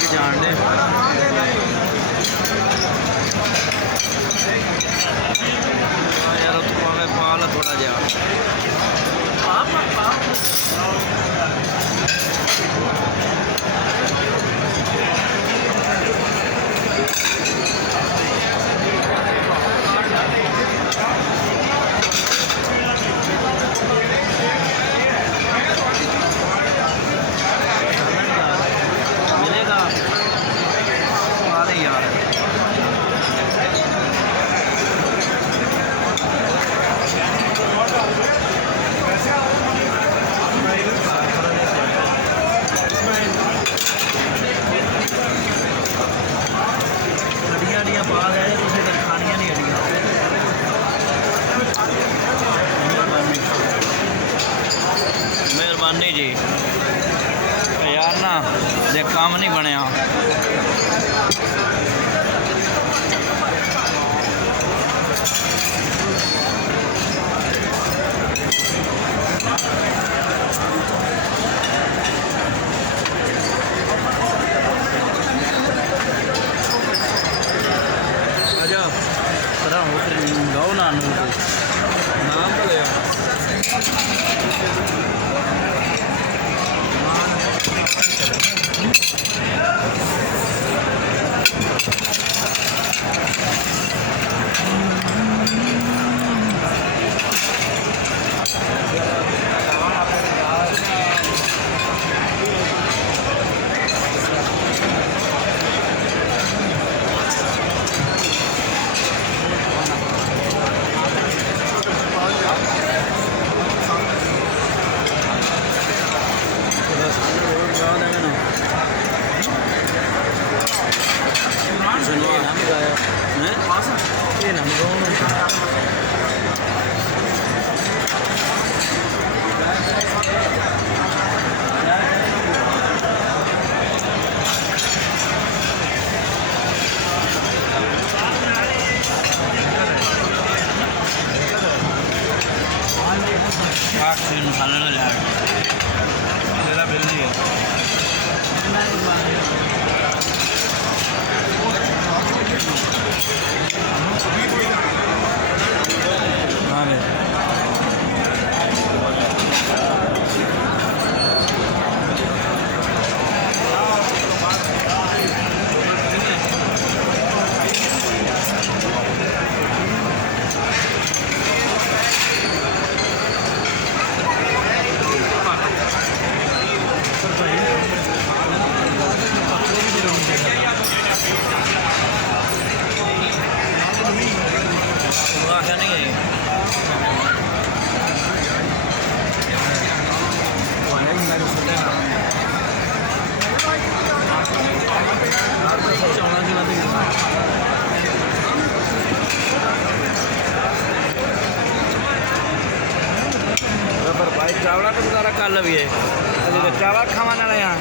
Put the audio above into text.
के जान दे यार तो पाल थोड़ा जा मिलेगा यार मेहरबानी जी यार ना जे काम नहीं बनया आजा पता हो फिर गाओ ना नाम तो लिया मेरा बिल नहीं है पर भाई चावला तो सारा कल भी है तो चावल खावा ना यहाँ